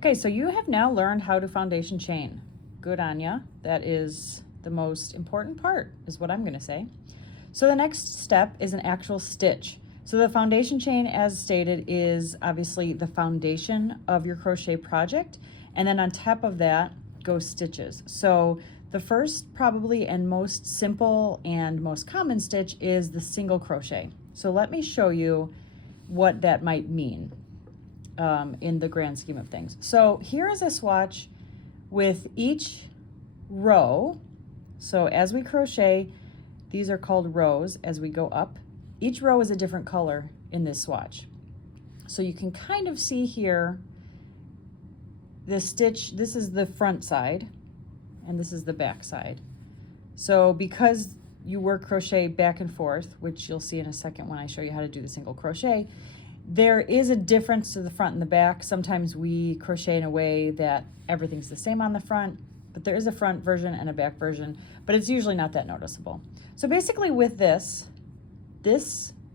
Okay, so you have now learned how to foundation chain. Good on ya. That is the most important part, is what I'm gonna say. So the next step is an actual stitch. So the foundation chain, as stated, is obviously the foundation of your crochet project. And then on top of that go stitches. So the first probably and most simple and most common stitch is the single crochet. So let me show you what that might mean in the grand scheme of things. So here is a swatch with each row. So as we crochet, these are called rows as we go up. Each row is a different color in this swatch. So you can kind of see here the stitch. This is the front side and this is the back side. So because you work crochet back and forth, which you'll see in a second when I show you how to do the single crochet, there is a difference to the front and the back. Sometimes we crochet in a way that everything's the same on the front, but there is a front version and a back version, but it's usually not that noticeable. So basically with this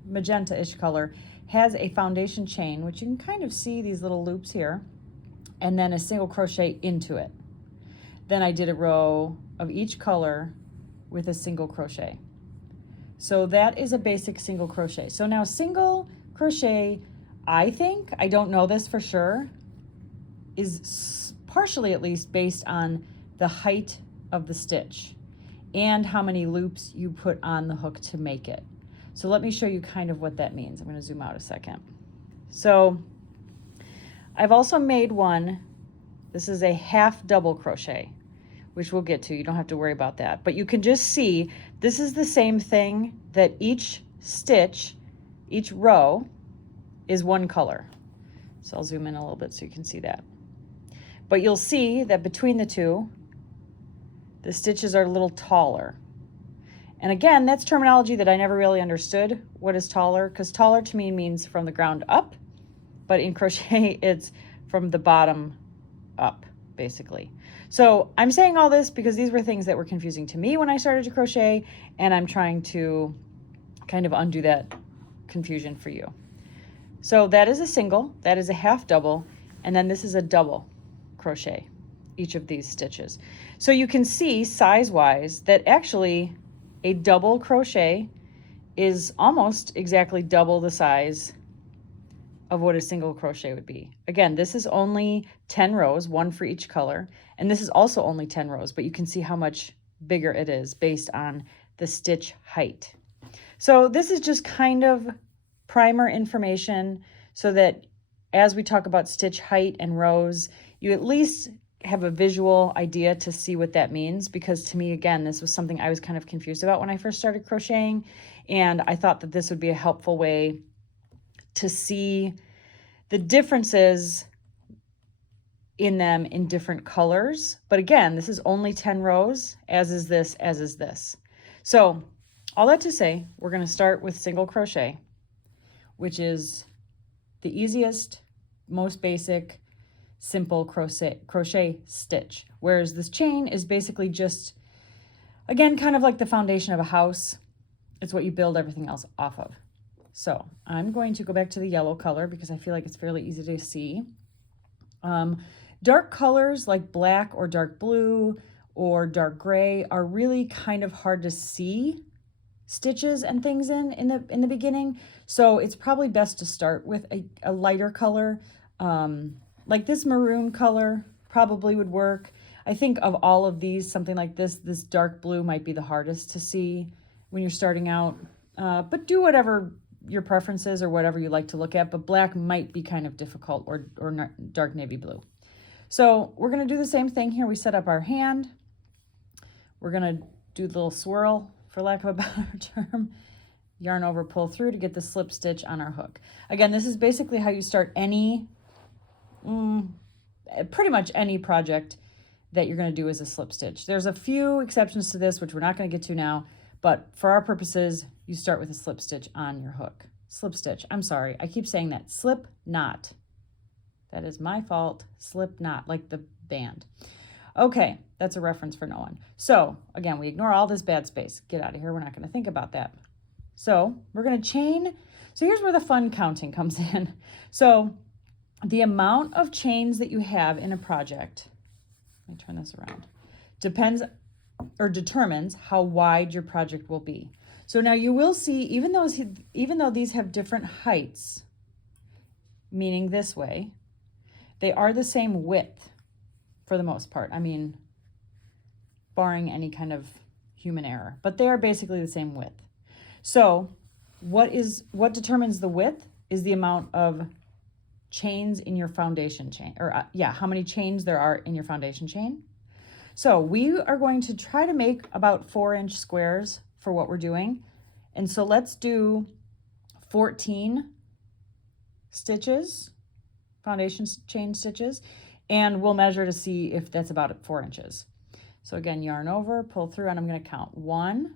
magenta-ish color has a foundation chain, which you can kind of see these little loops here, and then a single crochet into it. Then I did a row of each color with a single crochet. So that is a basic single crochet. So now single crochet, I think, I don't know this for sure, is partially at least based on the height of the stitch and how many loops you put on the hook to make it. So let me show you kind of what that means. I'm going to zoom out a second. So I've also made one. This is a half double crochet, which we'll get to. You don't have to worry about that. But you can just see this is the same thing, that each stitch, each row is one color. So I'll zoom in a little bit so you can see that. But you'll see that between the two, the stitches are a little taller. And again, that's terminology that I never really understood. What is taller? Because taller to me means from the ground up, but in crochet, it's from the bottom up, basically. So I'm saying all this because these were things that were confusing to me when I started to crochet, and I'm trying to kind of undo that confusion for you. So that is a single, that is a half double, and then this is a double crochet, each of these stitches. So you can see size-wise that actually a double crochet is almost exactly double the size of what a single crochet would be. Again, this is only 10 rows, one for each color, and this is also only 10 rows, but you can see how much bigger it is based on the stitch height. So this is just kind of primer information so that as we talk about stitch height and rows, you at least have a visual idea to see what that means, because to me, again, this was something I was kind of confused about when I first started crocheting, and I thought that this would be a helpful way to see the differences in them in different colors. But again, this is only 10 rows, as is this, as is this. So all that to say, we're going to start with single crochet, which is the easiest, most basic, simple crochet stitch. Whereas this chain is basically just, again, kind of like the foundation of a house. It's what you build everything else off of. So I'm going to go back to the yellow color because I feel like it's fairly easy to see. Dark colors like black or dark blue or dark gray are really kind of hard to see stitches and things in the beginning. So it's probably best to start with a lighter color. Like this maroon color probably would work. I think of all of these, something like this dark blue might be the hardest to see when you're starting out. But do whatever your preference is or whatever you like to look at, but black might be kind of difficult, or dark navy blue. So we're going to do the same thing here. We set up our hand. We're going to do the little swirl, for lack of a better term, yarn over, pull through to get the slip stitch on our hook. Again, this is basically how you start any, pretty much any project that you're going to do as a slip stitch. There's a few exceptions to this, which we're not going to get to now, but for our purposes, you start with a slip stitch on your hook. Slip stitch, I'm sorry, I keep saying that. Slip knot. That is my fault. Slip knot, like the band. Okay, that's a reference for no one. So again, we ignore all this bad space. Get out of here, we're not going to think about that. So we're going to chain. So here's where the fun counting comes in. So the amount of chains that you have in a project, let me turn this around, depends or determines how wide your project will be. So now you will see, even though these have different heights, meaning this way, they are the same width for the most part. I mean, barring any kind of human error, but they are basically the same width. So what determines the width is the amount of chains in your foundation chain, or how many chains there are in your foundation chain. So we are going to try to make about 4-inch squares for what we're doing. And so let's do 14 stitches, foundation chain stitches, and we'll measure to see if that's about 4 inches. So again, yarn over, pull through, and I'm going to count 1,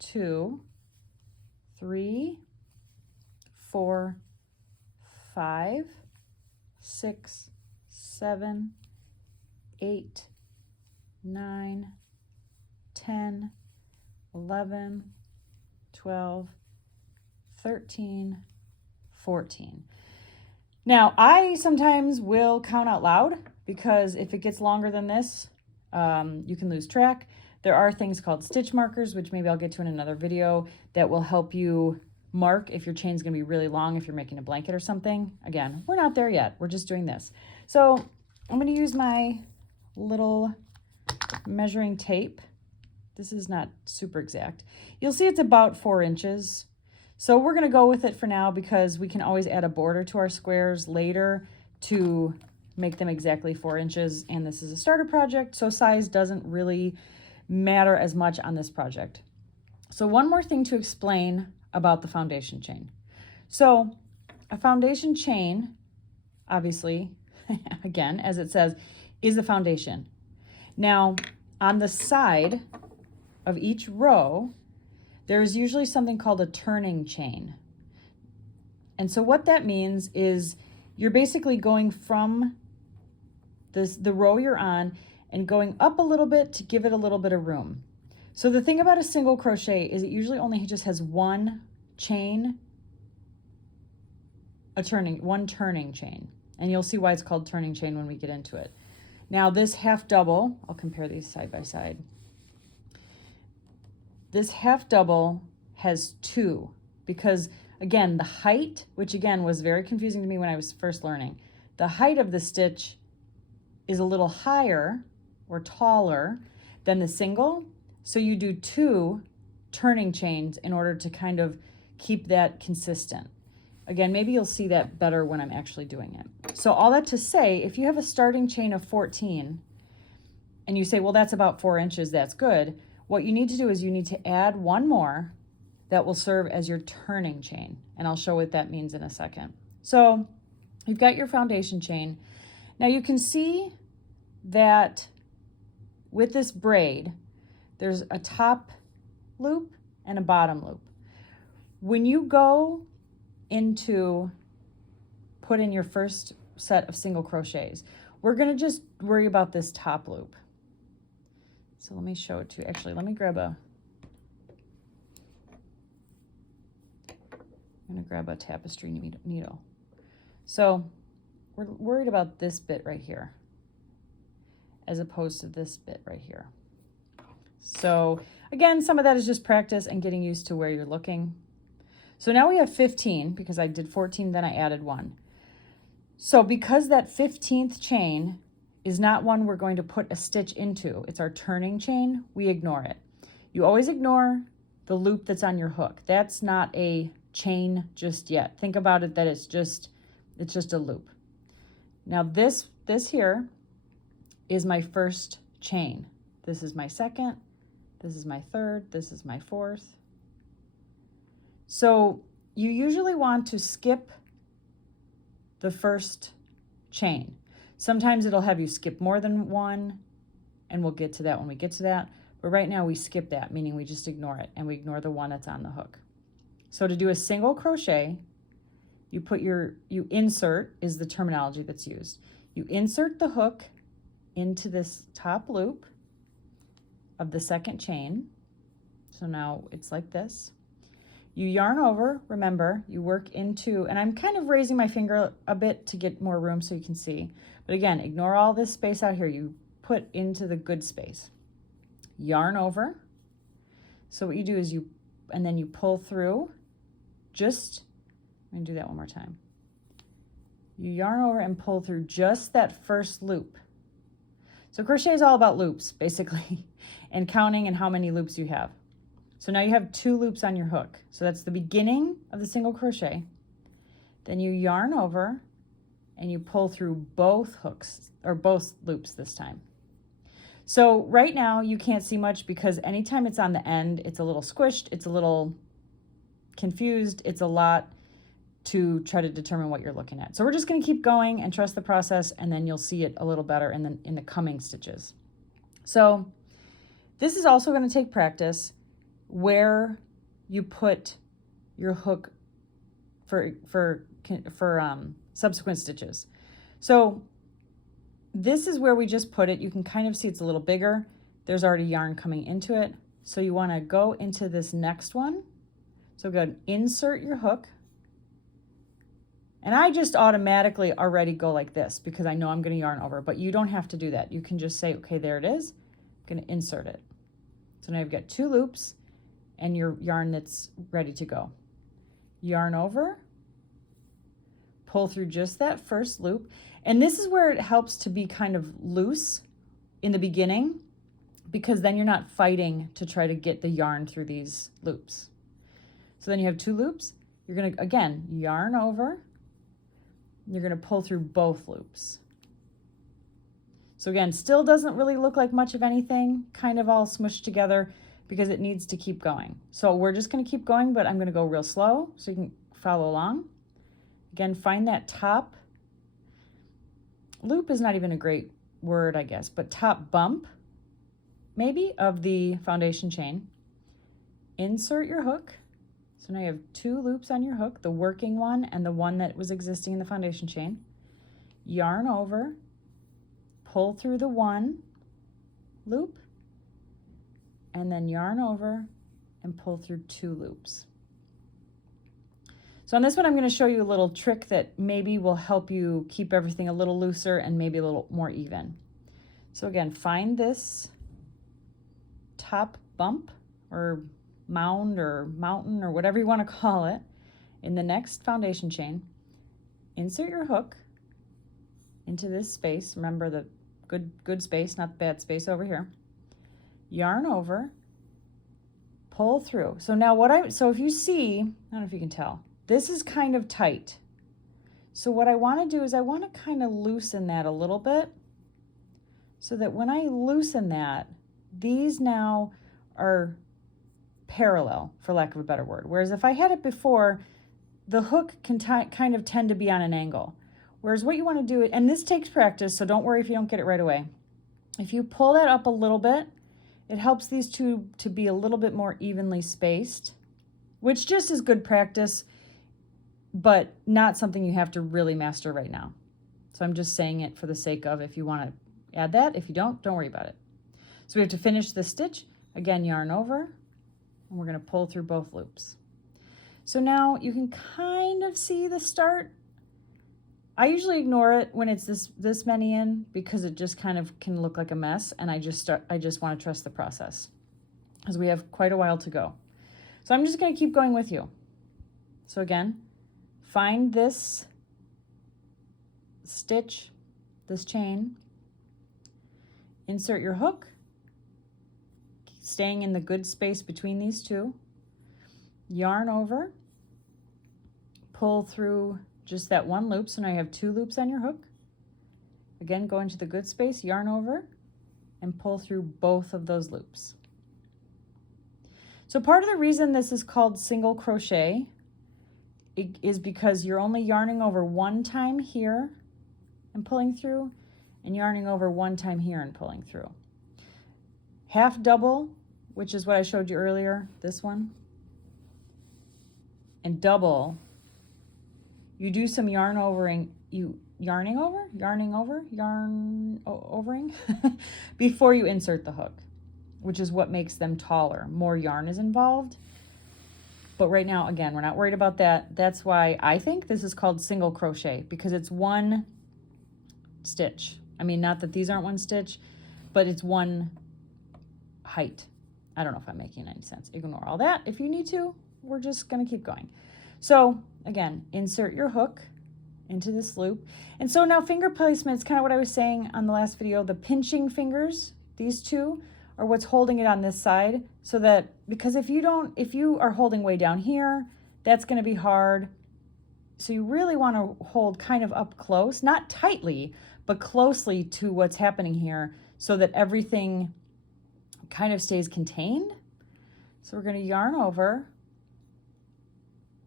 2, 3, 4, 5, 6, 7, 8, 9, 10, 11, 12, 13, 14. Now, I sometimes will count out loud because if it gets longer than this, you can lose track. There are things called stitch markers, which maybe I'll get to in another video, that will help you mark if your chain's going to be really long, if you're making a blanket or something. Again, we're not there yet. We're just doing this. So I'm going to use my little measuring tape. This is not super exact. You'll see it's about 4 inches. So we're going to go with it for now because we can always add a border to our squares later to make them exactly 4 inches. And this is a starter project, so size doesn't really matter as much on this project. So one more thing to explain about the foundation chain. So a foundation chain, obviously, again, as it says, is a foundation. Now, on the side of each row, there's usually something called a turning chain. And so what that means is you're basically going from the row you're on and going up a little bit to give it a little bit of room. So the thing about a single crochet is it usually only just has one chain, one turning chain. And you'll see why it's called turning chain when we get into it. Now this half double, I'll compare these side by side. This half double has 2 because, again, the height, which again was very confusing to me when I was first learning, the height of the stitch is a little higher or taller than the single. So you do 2 turning chains in order to kind of keep that consistent. Again, maybe you'll see that better when I'm actually doing it. So all that to say, if you have a starting chain of 14 and you say, well, that's about 4 inches, that's good. What you need to do is you need to add one more that will serve as your turning chain. And I'll show what that means in a second. So you've got your foundation chain. Now you can see that with this braid, there's a top loop and a bottom loop. When you go into put in your first set of single crochets, we're going to just worry about this top loop. So let me show it to you. Actually, let me grab I'm going to grab a tapestry needle. So we're worried about this bit right here as opposed to this bit right here. So again, some of that is just practice and getting used to where you're looking. So now we have 15 because I did 14, then I added 1. So because that 15th chain is not one we're going to put a stitch into, it's our turning chain, we ignore it. You always ignore the loop that's on your hook. That's not a chain just yet. Think about it that it's just a loop. Now this here is my first chain. This is my second, this is my third, this is my fourth. So you usually want to skip the first chain. Sometimes it'll have you skip more than one, and we'll get to that when we get to that. But right now we skip that, meaning we just ignore it, and we ignore the one that's on the hook. So to do a single crochet, you insert is the terminology that's used. You insert the hook into this top loop of the second chain. So now it's like this. You yarn over, remember, you work into, and I'm kind of raising my finger a bit to get more room so you can see. But again, ignore all this space out here. You put into the good space. Yarn over. So what you do is and then you pull through just, I'm gonna do that one more time. You yarn over and pull through just that first loop. So crochet is all about loops, basically, and counting and how many loops you have. So now you have 2 loops on your hook. So that's the beginning of the single crochet. Then you yarn over and you pull through both hooks, or both loops this time. So right now you can't see much because anytime it's on the end, it's a little squished, it's a little confused, it's a lot to try to determine what you're looking at. So we're just going to keep going and trust the process, and then you'll see it a little better in the coming stitches. So this is also going to take practice where you put your hook for subsequent stitches. So this is where we just put it. You can kind of see it's a little bigger. There's already yarn coming into it. So you want to go into this next one. So go ahead and insert your hook. And I just automatically already go like this because I know I'm going to yarn over, but you don't have to do that. You can just say, okay, there it is. I'm going to insert it. So now you've got 2 loops and your yarn that's ready to go. Yarn over, pull through just that first loop. And this is where it helps to be kind of loose in the beginning, because then you're not fighting to try to get the yarn through these loops. So then you have 2 loops. You're going to, again, yarn over. You're going to pull through both loops. So again, still doesn't really look like much of anything, kind of all smushed together because it needs to keep going. So we're just going to keep going, but I'm going to go real slow so you can follow along. Again, find that top loop is not even a great word, I guess, but top bump, maybe, of the foundation chain. Insert your hook. So now you have 2 loops on your hook, the working one and the one that was existing in the foundation chain. Yarn over, pull through the 1 loop, and then yarn over and pull through 2 loops. So on this one, I'm going to show you a little trick that maybe will help you keep everything a little looser and maybe a little more even. So again, find this top bump or mound or mountain or whatever you want to call it in the next foundation chain. Insert your hook into this space. Remember the good space, not the bad space over here. Yarn over, pull through. So now so if you see, I don't know if you can tell, this is kind of tight. So what I want to do is I want to kind of loosen that a little bit so that when I loosen that, these now are parallel, for lack of a better word. Whereas if I had it before, the hook can kind of tend to be on an angle. Whereas what you want to do, and this takes practice, so don't worry if you don't get it right away. If you pull that up a little bit, it helps these two to be a little bit more evenly spaced, which just is good practice, but not something you have to really master right now. So I'm just saying it for the sake of if you want to add that. If you don't worry about it. So we have to finish the stitch. Again, yarn over, and we're going to pull through both loops. So now you can kind of see the start. I usually ignore it when it's this many in because it just kind of can look like a mess, and I just want to trust the process because we have quite a while to go. So I'm just going to keep going with you. So again, find this stitch, this chain, insert your hook, staying in the good space between these 2, yarn over, pull through just that 1 loop. So now you have 2 loops on your hook. Again, go into the good space, yarn over, and pull through both of those loops. So part of the reason this is called single crochet is because you're only yarning over 1 time here and pulling through, and yarning over 1 time here and pulling through. Half double, which is what I showed you earlier, this one, and double, you do some overing before you insert the hook, which is what makes them taller. More yarn is involved. But right now, again, we're not worried about that. That's why I think this is called single crochet, because it's one stitch. I mean, not that these aren't one stitch, but it's one height. I don't know if I'm making any sense. Ignore all that. If you need to, we're just going to keep going. So again, insert your hook into this loop. And so now finger placement is kind of what I was saying on the last video. The pinching fingers, these two, are what's holding it on this side, so that, because if you are holding way down here, that's going to be hard. So you really want to hold kind of up close, not tightly, but closely to what's happening here, so that everything kind of stays contained. So we're going to yarn over,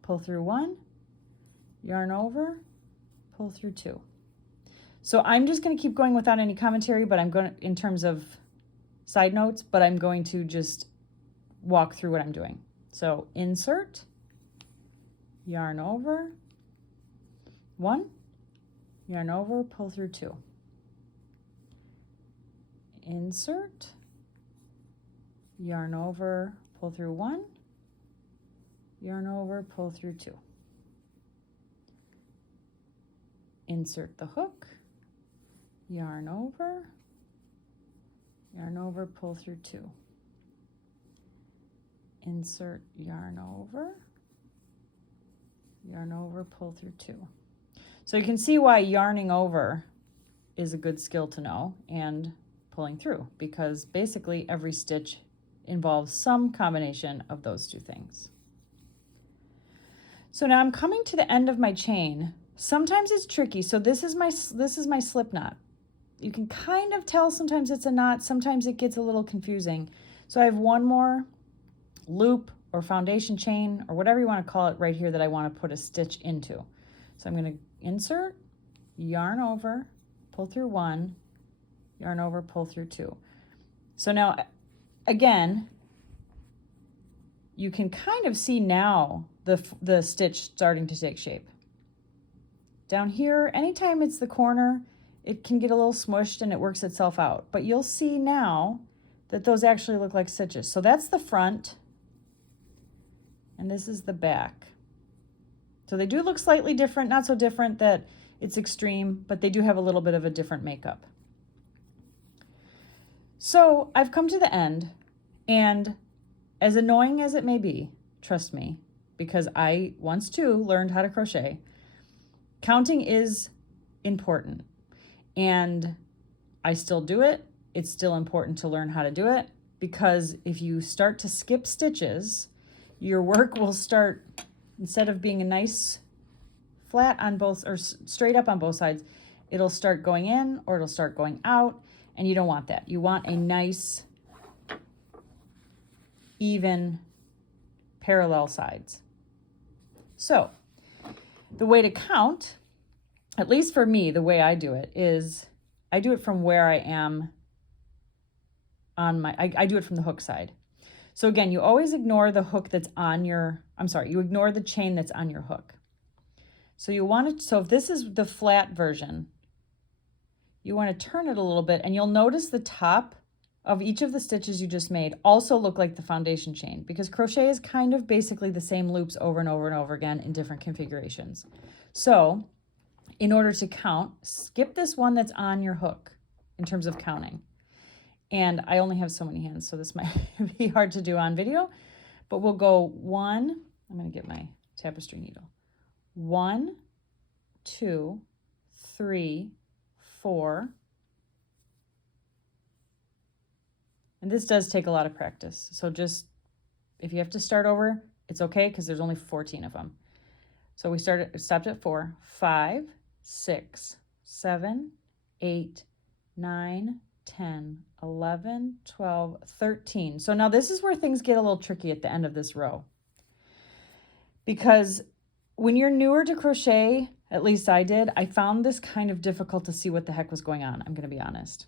pull through one, yarn over, pull through two. So I'm just going to keep going without any commentary, but I'm going to, in terms of side notes, but I'm going to just walk through what I'm doing. So insert, yarn over, one, yarn over, pull through two. Insert, yarn over, pull through one, yarn over, pull through two. Insert the hook, yarn over, pull through two. Insert, yarn over, pull through two. So you can see why yarning over is a good skill to know, and pulling through, because basically every stitch involves some combination of those two things. So now I'm coming to the end of my chain. Sometimes it's tricky. So this is my slip knot. You can kind of tell sometimes it's a knot, sometimes it gets a little confusing. So I have one more loop or foundation chain or whatever you want to call it right here that I want to put a stitch into. So I'm going to insert, yarn over, pull through one, yarn over, pull through two. So now, again, you can kind of see now the stitch starting to take shape. Down here, anytime it's the corner, it can get a little smushed and it works itself out. But you'll see now that those actually look like stitches. So that's the front, and this is the back. So they do look slightly different, not so different that it's extreme, but they do have a little bit of a different makeup. So I've come to the end, and as annoying as it may be, trust me, because I once too learned how to crochet, counting is important. And I still do it. It's still important to learn how to do it, because if you start to skip stitches, your work will start, instead of being a nice flat on both, or straight up on both sides, it'll start going in or it'll start going out, and you don't want that. You want a nice, even, parallel sides. So the way to count, at least for me, the way I do it is I do it from where I am on my, I do it from the hook side. So again, you always ignore the hook that's on your, you ignore the chain that's on your hook. So you want to, so if this is the flat version, you want to turn it a little bit, and you'll notice the top of each of the stitches you just made also look like the foundation chain, because crochet is kind of basically the same loops over and over and over again in different configurations. So in order to count, skip this one that's on your hook in terms of counting. And I only have so many hands, so this might be hard to do on video, but we'll go one, I'm going to get my tapestry needle. 1, 2, 3, 4. And this does take a lot of practice. So just, if you have to start over, it's okay, because there's only 14 of them. So we stopped at 4, 5, 6, 7, 8, 9, 10, 11, 12, 13. So now this is where things get a little tricky at the end of this row. Because when you're newer to crochet, at least I did, I found this kind of difficult to see what the heck was going on, I'm going to be honest.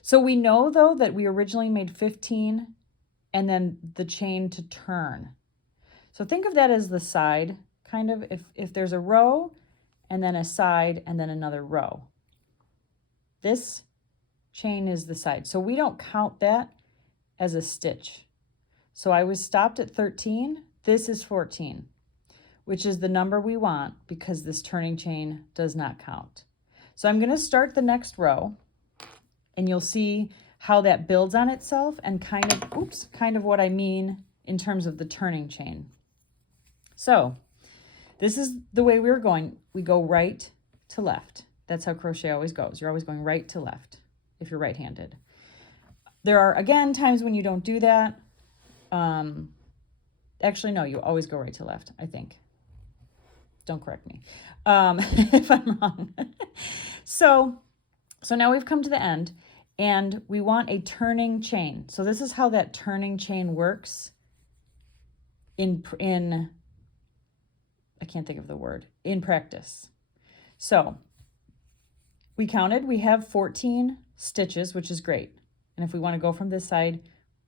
So we know, though, that we originally made 15 and then the chain to turn. So think of that as the side, kind of, if there's a row and then a side and then another row. This chain is the side. So we don't count that as a stitch. So I was stopped at 13 This is 14, which is the number we want because this turning chain does not count. So I'm going to start the next row, and you'll see how that builds on itself and kind of what I mean in terms of the turning chain. So this is the way we're going. We go right to left. That's how crochet always goes. You're always going right to left if you're right-handed. There are, again, times when you don't do that. Actually, no, you always go right to left, I think. Don't correct me if I'm wrong. So now we've come to the end, and we want a turning chain. So this is how that turning chain works in I can't think of the word, in practice. So we counted, we have 14 stitches, which is great. And if we want to go from this side,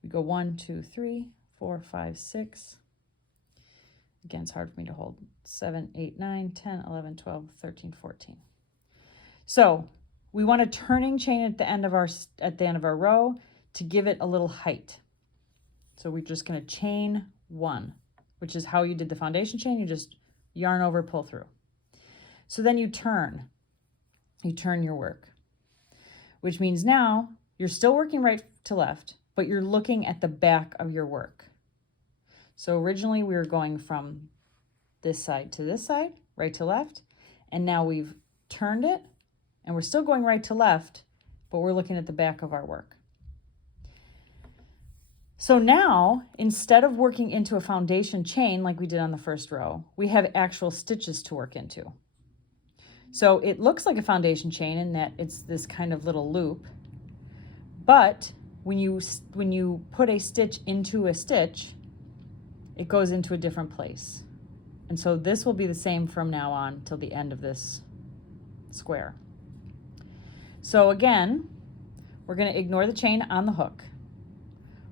we go 1, 2, 3, 4, 5, 6. Again, it's hard for me to hold. 7, 8, 9, 10, 11, 12, 13, 14. So we want a turning chain at the end of our row to give it a little height. So we're just going to chain 1, which is how you did the foundation chain. You just yarn over, pull through. So then you turn your work, which means now you're still working right to left, but you're looking at the back of your work. So originally we were going from this side to this side, right to left, and now we've turned it, and we're still going right to left, but we're looking at the back of our work. So now, instead of working into a foundation chain like we did on the first row, we have actual stitches to work into. So it looks like a foundation chain in that it's this kind of little loop, but when you put a stitch into a stitch, it goes into a different place. And so this will be the same from now on till the end of this square. So again, we're going to ignore the chain on the hook.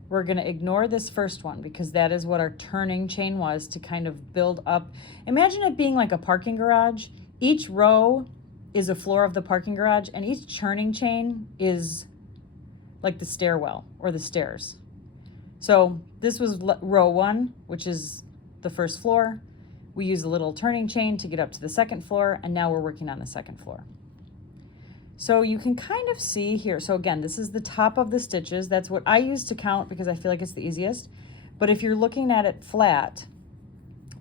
We're going to ignore this first one because that is what our turning chain was to kind of build up. Imagine it being like a parking garage. Each row is a floor of the parking garage, and each turning chain is like the stairwell or the stairs. So this was row 1, which is the first floor. We use a little turning chain to get up to the second floor, and now we're working on the second floor. So you can kind of see here. So again, this is the top of the stitches. That's what I use to count because I feel like it's the easiest. But if you're looking at it flat,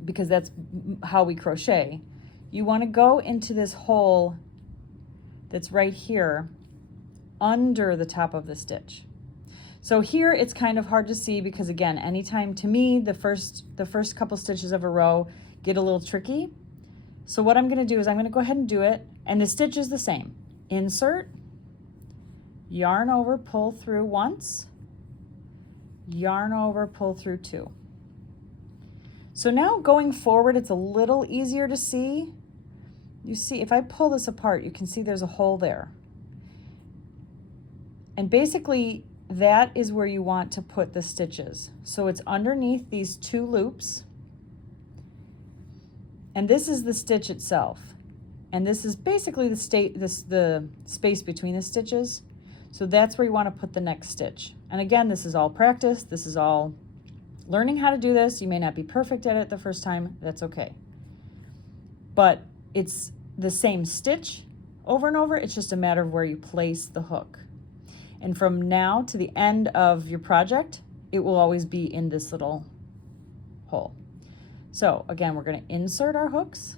because that's how we crochet, you want to go into this hole that's right here under the top of the stitch. So here it's kind of hard to see because, again, anytime, to me, the first couple stitches of a row get a little tricky. So what I'm going to do is I'm going to go ahead and do it, and the stitch is the same. Insert, yarn over, pull through once, yarn over, pull through 2. So now going forward, it's a little easier to see. You see, if I pull this apart, you can see there's a hole there. And basically, that is where you want to put the stitches. So it's underneath these 2 loops. And this is the stitch itself. And this is basically the space between the stitches. So that's where you want to put the next stitch. And again, this is all practice. This is all learning how to do this. You may not be perfect at it the first time. That's okay. But it's the same stitch over and over. It's just a matter of where you place the hook. And from now to the end of your project, it will always be in this little hole. So again, we're going to insert our hooks,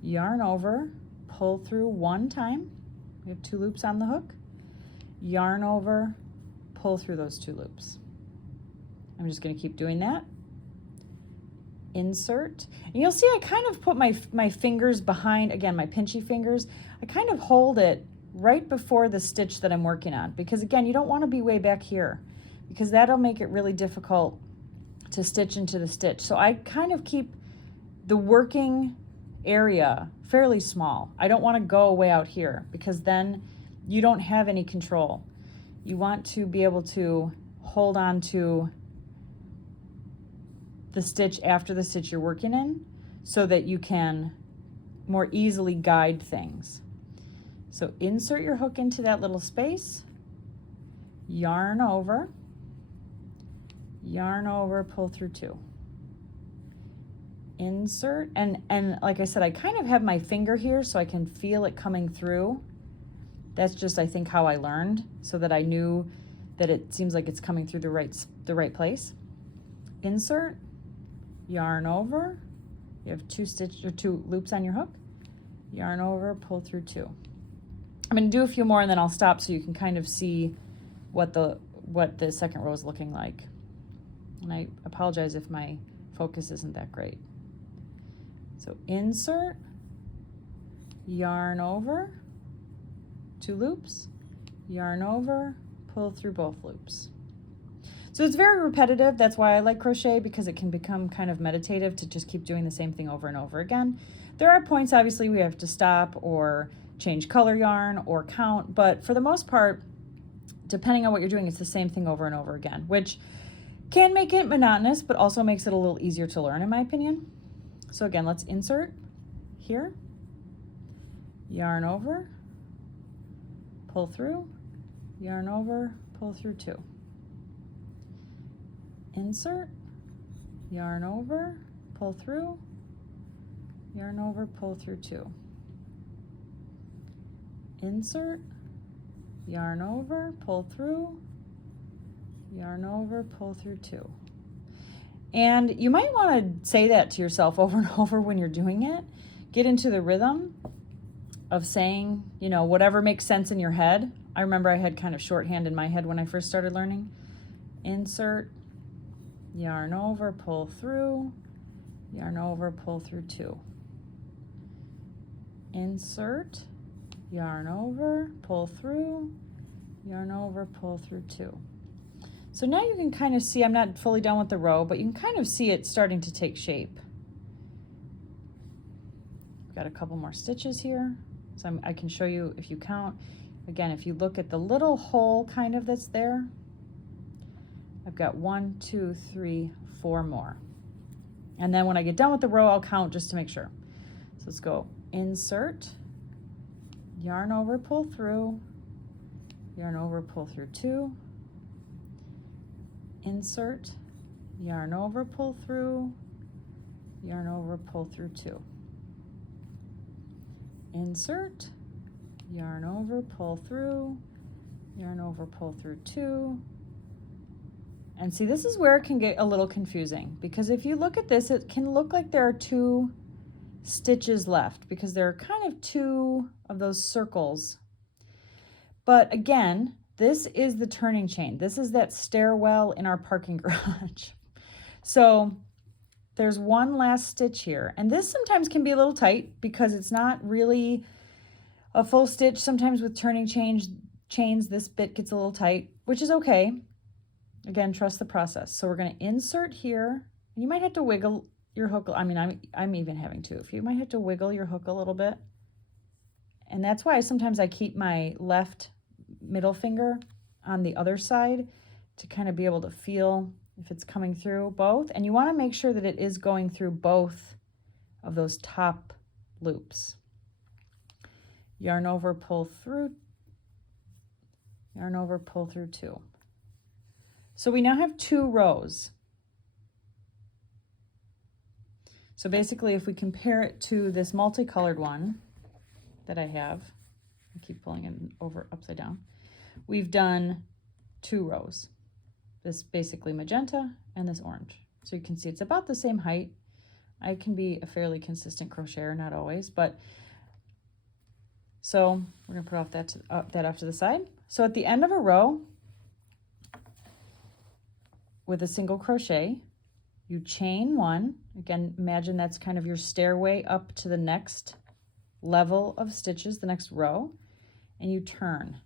yarn over, pull through 1 time. We have 2 loops on the hook. Yarn over, pull through those 2 loops. I'm just going to keep doing that. Insert. And you'll see I kind of put my fingers behind, again, my pinchy fingers. I kind of hold it right before the stitch that I'm working on, because again, you don't want to be way back here because that'll make it really difficult to stitch into the stitch. So I kind of keep the working area fairly small. I don't want to go way out here because then you don't have any control. You want to be able to hold on to the stitch after the stitch you're working in so that you can more easily guide things. So insert your hook into that little space, yarn over, yarn over, pull through 2. Insert, and like I said, I kind of have my finger here so I can feel it coming through. That's just, I think, how I learned, so that I knew that it seems like it's coming through the right place. Insert, yarn over. You have 2 loops on your hook. Yarn over, pull through 2. I'm going to do a few more and then I'll stop so you can kind of see what the second row is looking like. And I apologize if my focus isn't that great. So insert, yarn over, 2 loops, yarn over, pull through both loops. So it's very repetitive. That's why I like crochet, because it can become kind of meditative to just keep doing the same thing over and over again. There are points, obviously, we have to stop or change color yarn or count, but for the most part, depending on what you're doing, it's the same thing over and over again, which can make it monotonous, but also makes it a little easier to learn, in my opinion. So again, let's insert here, yarn over, pull through, yarn over, pull through 2. Insert, yarn over, pull through, yarn over, pull through 2. Insert, yarn over, pull through, yarn over, pull through 2. And you might want to say that to yourself over and over when you're doing it. Get into the rhythm of saying, you know, whatever makes sense in your head. I remember I had kind of shorthand in my head when I first started learning. Insert, yarn over, pull through, yarn over, pull through 2. Insert, yarn over, pull through, yarn over, pull through 2. So now you can kind of see, I'm not fully done with the row, but you can kind of see it starting to take shape. I've got a couple more stitches here, so I can show you if you count. Again, if you look at the little hole kind of that's there, I've got 1, 2, 3, 4 more. And then when I get done with the row, I'll count just to make sure. So let's go insert, yarn over, pull through, yarn over, pull through 2, insert, yarn over, pull through, yarn over, pull through 2. Insert, yarn over, pull through, yarn over, pull through 2. And see, this is where it can get a little confusing, because if you look at this, it can look like there are 2 stitches left, because there are kind of 2 of those circles. But again, this is the turning chain. This is that stairwell in our parking garage. So there's 1 last stitch here, and this sometimes can be a little tight because it's not really a full stitch. Sometimes with turning chains, this bit gets a little tight, which is okay. Again, trust the process. So we're going to insert here, and you might have to wiggle your hook. I mean, I'm even having to. If you might have to wiggle your hook a little bit. And that's why sometimes I keep my left middle finger on the other side to kind of be able to feel if it's coming through both. And you want to make sure that it is going through both of those top loops. Yarn over, pull through, yarn over, pull through 2. So we now have 2 rows. So basically, if we compare it to this multicolored one that I have, I keep pulling it over upside down, we've done 2 rows. This basically magenta and this orange. So you can see it's about the same height. I can be a fairly consistent crocheter, not always, but so we're gonna put off that off to the side. So at the end of a row, with a single crochet, you chain 1. Again, imagine that's kind of your stairway up to the next level of stitches, the next row, and you turn.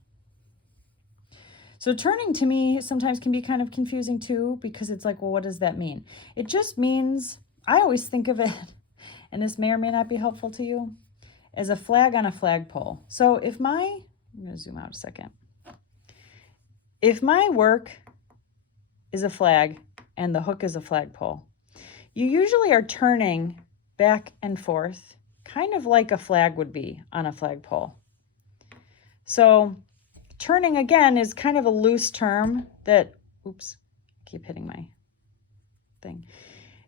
So turning to me sometimes can be kind of confusing too, because it's like, well, what does that mean? It just means, I always think of it, and this may or may not be helpful to you, as a flag on a flagpole. So if I'm gonna zoom out a second. If my work is a flag and the hook is a flagpole, you usually are turning back and forth, kind of like a flag would be on a flagpole. So turning, again, is kind of a loose term that, oops, I keep hitting my thing.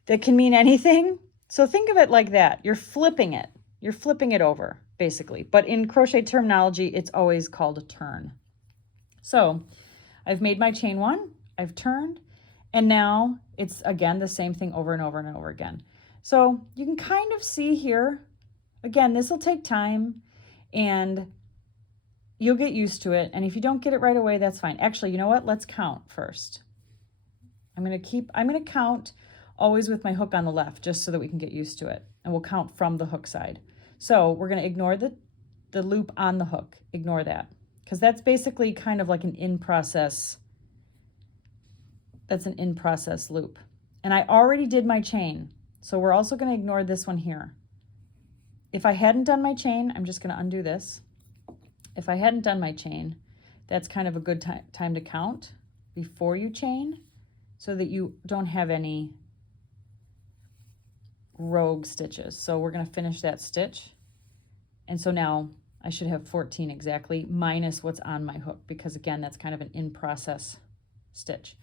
That can mean anything. So think of it like that. You're flipping it. You're flipping it over, basically. But in crochet terminology, it's always called a turn. So I've made my chain one, I've turned, and now it's, again, the same thing over and over and over again. So you can kind of see here, again, this will take time, and you'll get used to it. And if you don't get it right away, that's fine. Actually, you know what? Let's count first. I'm going to count always with my hook on the left, just so that we can get used to it. And we'll count from the hook side. So we're going to ignore the loop on the hook. Ignore that. Because that's basically kind of like an in-process. That's an in-process loop. And I already did my chain. So we're also going to ignore this one here. If I hadn't done my chain, I'm just going to undo this. If I hadn't done my chain, that's kind of a good time to count before you chain, so that you don't have any rogue stitches. So we're going to finish that stitch. And so now I should have 14 exactly, minus what's on my hook, because again, that's kind of an in-process stitch.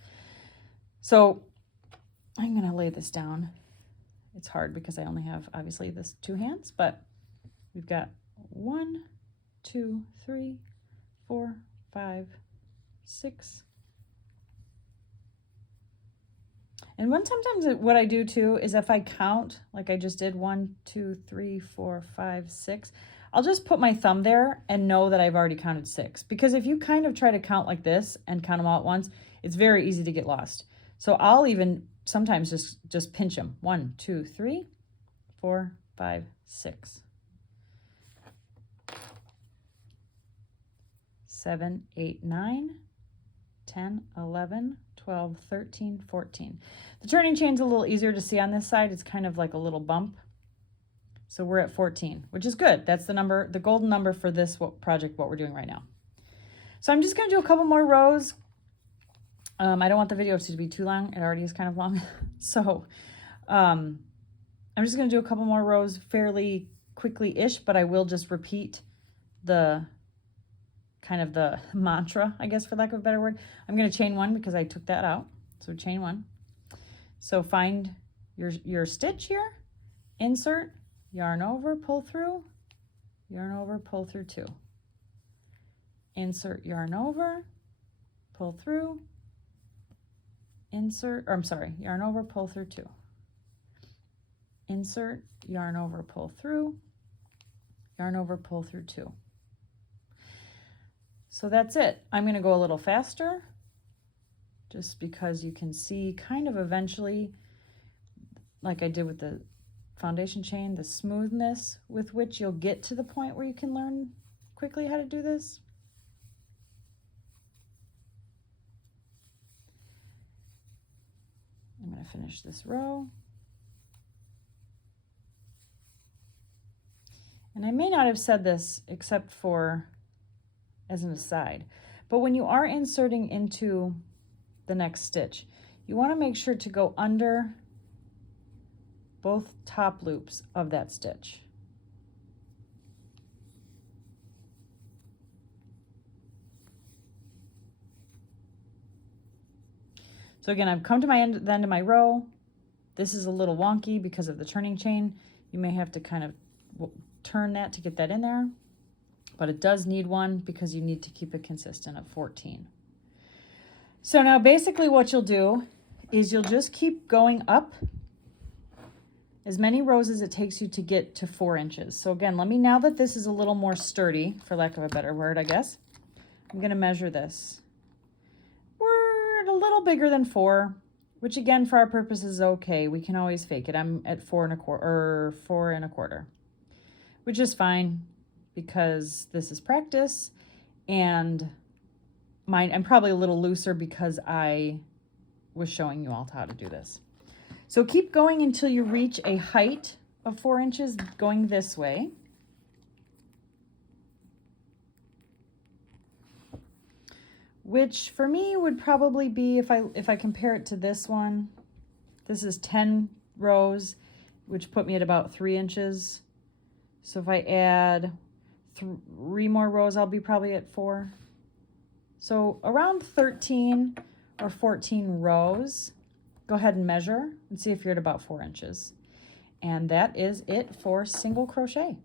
So I'm going to lay this down. It's hard because I only have, obviously, this 2 hands, but we've got 1, 2, 3, 4, 5, 6. And sometimes what I do too is if I count, like I just did, 1, 2, 3, 4, 5, 6, I'll just put my thumb there and know that I've already counted 6. Because if you kind of try to count like this and count them all at once, it's very easy to get lost. So I'll even sometimes just pinch them. 1, 2, 3, 4, 5, 6. 7, 8, 9, 10, 11, 12, 13, 14. The turning chain's a little easier to see on this side. It's kind of like a little bump. So we're at 14, which is good. That's the number, the golden number for this project, what we're doing right now. So I'm just going to do a couple more rows. I don't want the video to be too long. It already is kind of long. So I'm just going to do a couple more rows fairly quickly-ish, but I will just repeat the kind of the mantra, I guess, for lack of a better word. I'm going to chain one because I took that out. So chain one. So find your stitch here, insert, yarn over, pull through, yarn over, pull through 2. Insert, yarn over, pull through, insert, or I'm sorry, yarn over, pull through 2. Insert, yarn over, pull through, yarn over, pull through 2. So that's it. I'm going to go a little faster just because you can see kind of eventually, like I did with the foundation chain, the smoothness with which you'll get to the point where you can learn quickly how to do this. I'm going to finish this row. And I may not have said this except for as an aside, but when you are inserting into the next stitch, you want to make sure to go under both top loops of that stitch. So again, I've come to the end of my row. This is a little wonky because of the turning chain. You may have to kind of turn that to get that in there, but it does need one because you need to keep it consistent of 14. So now basically what you'll do is you'll just keep going up as many rows as it takes you to get to 4 inches. So again, now that this is a little more sturdy, for lack of a better word, I guess, I'm going to measure this. We're at a little bigger than 4, which again, for our purposes, is okay. We can always fake it. I'm at 4 1/4, which is fine because this is practice, and I'm probably a little looser because I was showing you all how to do this. So keep going until you reach a height of 4 inches going this way. Which for me would probably be, if I compare it to this one, this is 10 rows, which put me at about 3 inches. So if I add 3 more rows, I'll be probably at 4. So around 13 or 14 rows go ahead and measure and see if you're at about 4 inches. And that is it for single crochet.